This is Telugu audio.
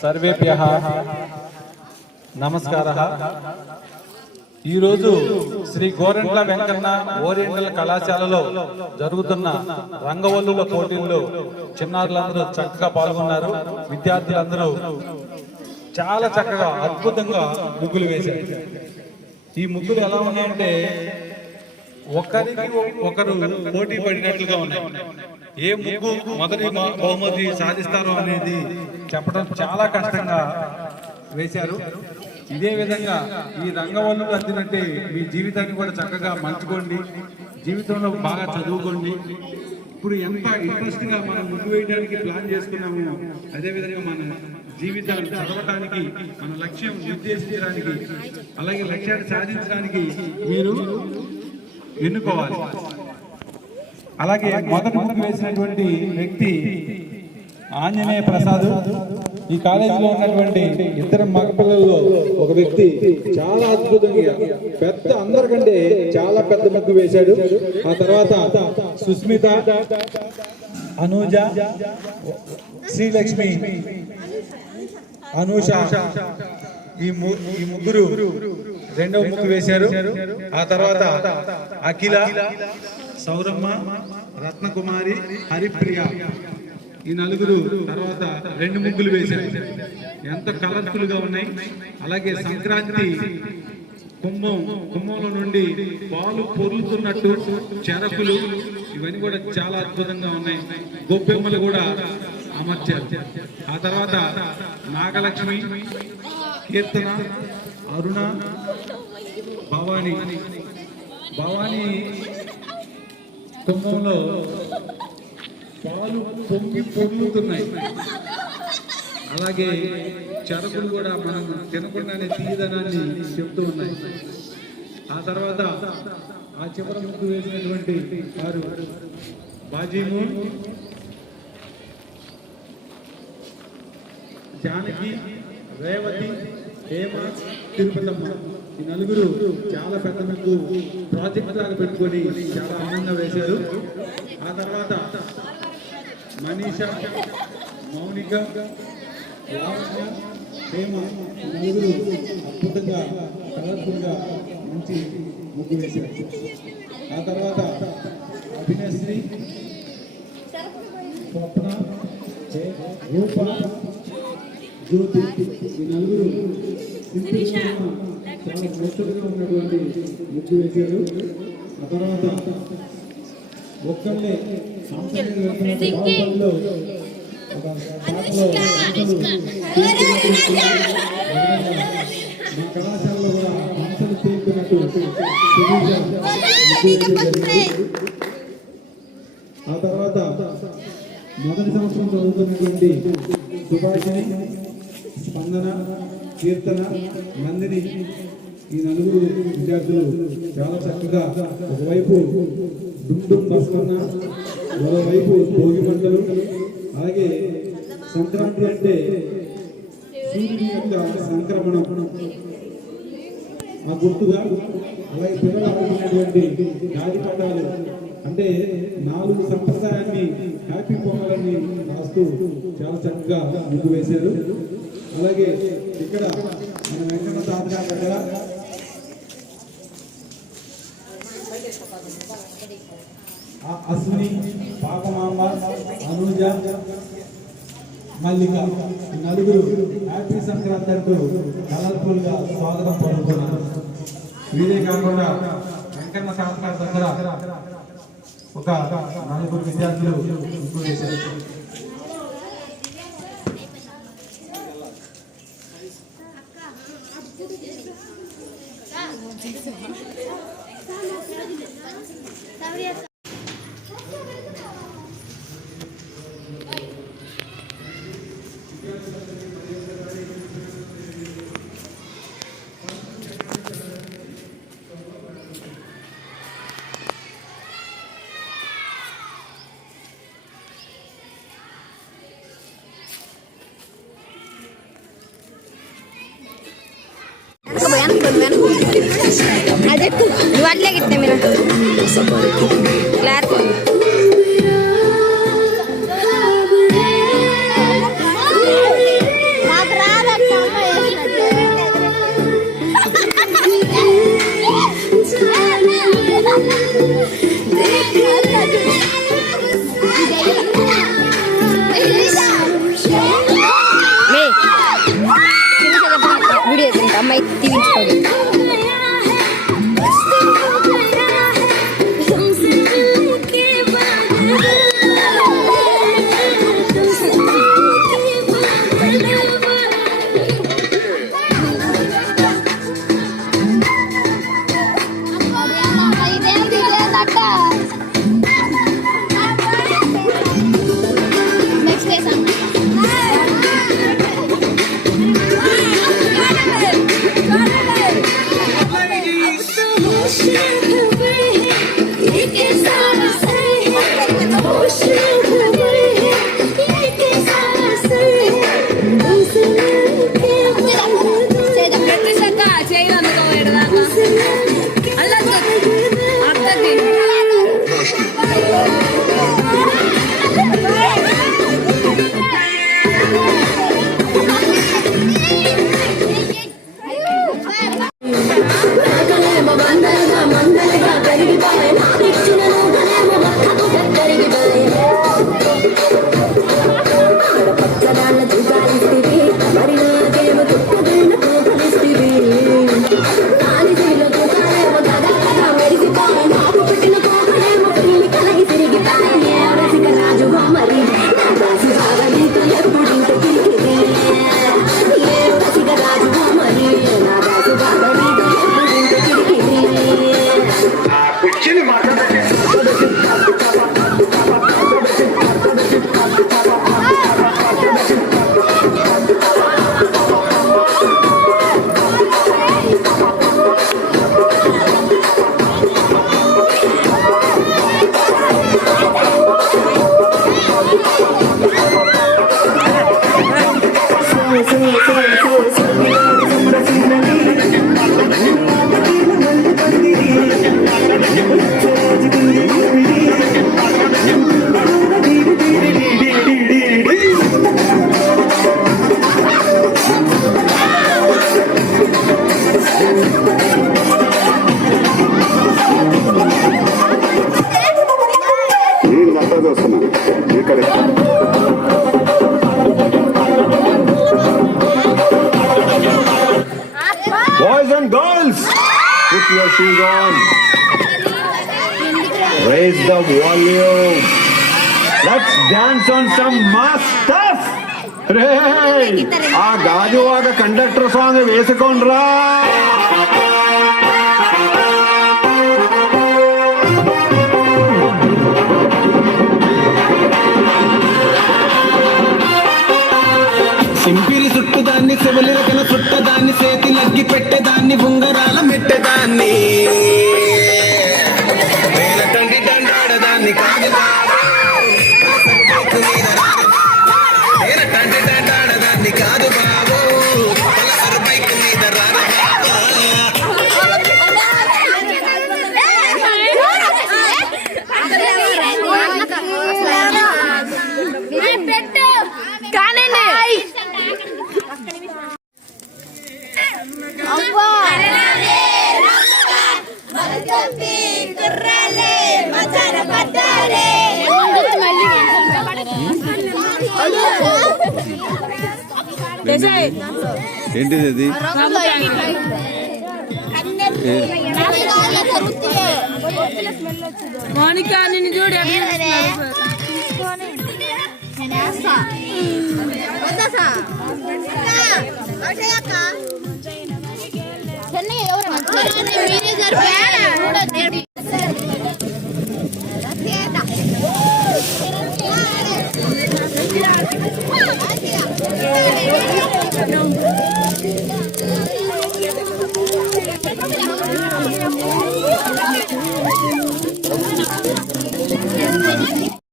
సర్వేభ్యః నమస్కారః. ఈరోజు శ్రీ గోరంట్ల వెంకన్న ఓరియంటల్ కళాశాలలో జరుగుతున్న రంగవల్లుల పోటీల్లో చిన్నారులందరూ చక్కగా పాల్గొన్నారు. విద్యార్థులందరూ చాలా చక్కగా అద్భుతంగా ముగ్గులు వేశారు. ఈ ముగ్గులు ఎలా ఉన్నాయంటే ఒకరికి ఒకరు పోటీ పడినట్లుగా ఉన్నాయి. ఏ ముగ్గు మొదటి బహుమతి సాధిస్తారో అనేది చెప్పడం చాలా కష్టంగా వేశారు. ఇదే విధంగా ఈ రంగవల్లులు అందినట్టే మీ జీవితాన్ని కూడా చక్కగా మలుచుకోండి, జీవితంలో బాగా చదువుకోండి. ఇప్పుడు ఎంత ఇంట్రెస్ట్ గా మనం ముగ్గు వేయడానికి ప్లాన్ చేసుకున్నాము, అదేవిధంగా మన జీవితాన్ని చదవటానికి, మన లక్ష్యం నిర్దేశించడానికి, అలాగే లక్ష్యాన్ని సాధించడానికి మీరు ఎన్నుకోవాలి. అలాగే మొదటి ముగ్గు వేసినటువంటి వ్యక్తి ఆంజనేయ ప్రసాద్. ఈ కాలేజీలో ఉన్నటువంటి ఇద్దరు మగపిల్లల్లో ఒక వ్యక్తి చాలా అద్భుతంగా పెద్ద, అందరికంటే చాలా పెద్ద ముగ్గు వేశాడు. ఆ తర్వాత సుస్మిత, అనూజ, శ్రీలక్ష్మి, అనూష ఈ ముగ్గురు రెండవ ముగ్గు వేశారు. ఆ తర్వాత అఖిల, సౌరమ్మ, రత్నకుమారి, హరిప్రియ ఈ నలుగురు తర్వాత రెండు ముగ్గులు వేశారు. ఎంత కలర్ఫుల్ గా ఉన్నాయి. అలాగే సంక్రాంతి కుంభంలో నుండి పాలు పొరులుతున్నట్టు చెరకులు ఇవన్నీ కూడా చాలా అద్భుతంగా ఉన్నాయి. గొప్పెమ్మలు కూడా అమర్చారు. ఆ తర్వాత నాగలక్ష్మి, కీర్తన, అరుణ, భవాని కుంభంలో పాలు పొంగి పొర్లుతున్నాయి. అలాగే చెరకులు కూడా మనం తినకుండానే తీయదనాన్ని చెప్తూ ఉన్నాయి. ఆ తర్వాత ఆ చివరి ముగ్గు వేసినటువంటి వారు బాజీము, జానకి, రేవతి, హేమ, తిరుపతమ్మ ఈ నలుగురు చాలా పెద్ద ముగ్గు ప్రాజెక్ట్ లాగా పెట్టుకొని చాలా ఆనందంగా వేశారు. ఆ తర్వాత మనీష, మౌనిక, లావణ్య, హేమ నలుగురు అద్భుతంగా కలర్ఫుల్గా మంచి ముగ్గు వేశారు. ఆ తర్వాత అభినశ్రీ, స్వప్న, రూప, జ్యోతి ఈ నలుగురు చాలా ముచ్చటగా ఉన్నటువంటి ముగ్గు వేశారు. ఆ తర్వాత ఒక్కళ్ళే బాగుపడిలో ఒక మా కళాశాలలో కూడా హంసలు తీర్చినట్టు ఆ తర్వాత మొదటి సంవత్సరం చదువుతున్నటువంటి సుభాషిణి, స్పందన, కీర్తన, నందిని ఈ నలుగురు విద్యార్థులు చాలా చక్కగా ఒకవైపు డుండుం బస్కన్న, మరోవైపు భోగి మంటలు, అలాగే సంక్రాంతి అంటే సూర్యుని యొక్క సంక్రమణం ఆ గుర్తుగా, అలాగే పిల్లలు ఆడుతున్నటువంటి గాలిపటాలు అంటే 4 సంప్రదాయాన్ని హ్యాపీ పొంగాలని రాస్తూ చాలా చక్కగా ముగ్గు వేశారు. అలాగే ఇక్కడ మన వెంకన్న తాతగారి దగ్గర అశ్విని, పాపమాంబ, అనూజ, మల్లిక ఈ నలుగురు హ్యాపీ సంక్రాంతి అంటూ కలర్ఫుల్ గా స్వాగతం పలుకుతున్నారు. వీరే కాకుండా వెంకన్న తాతగారి దగ్గర ఒక 4 విద్యార్థులు ముగ్గు వేశారు. अटले कितने मेरा clear Boys and girls, put your shoes on. Raise the volume. Let's dance on some mass stuff. Hey, ఆ గాజువాక కండక్టర్ సాంగ్ వేసుకోండ్రా. సింపిరి చుట్టుదాన్ని శివలిరకన చుట్టదాన్ని చేతి లగ్గి పెట్టేదాన్ని ఉంగరాల మెట్టేదాన్ని వేల తండ్రి దండాడదాన్ని కాదు తండ్రి దండాడదాన్ని కాదు బాబు పలసరు బైక్ మీద ఏంటిది అది? మోనికా నిన్ను చూడు చెన్నై ఎవరు మీరే జరిపా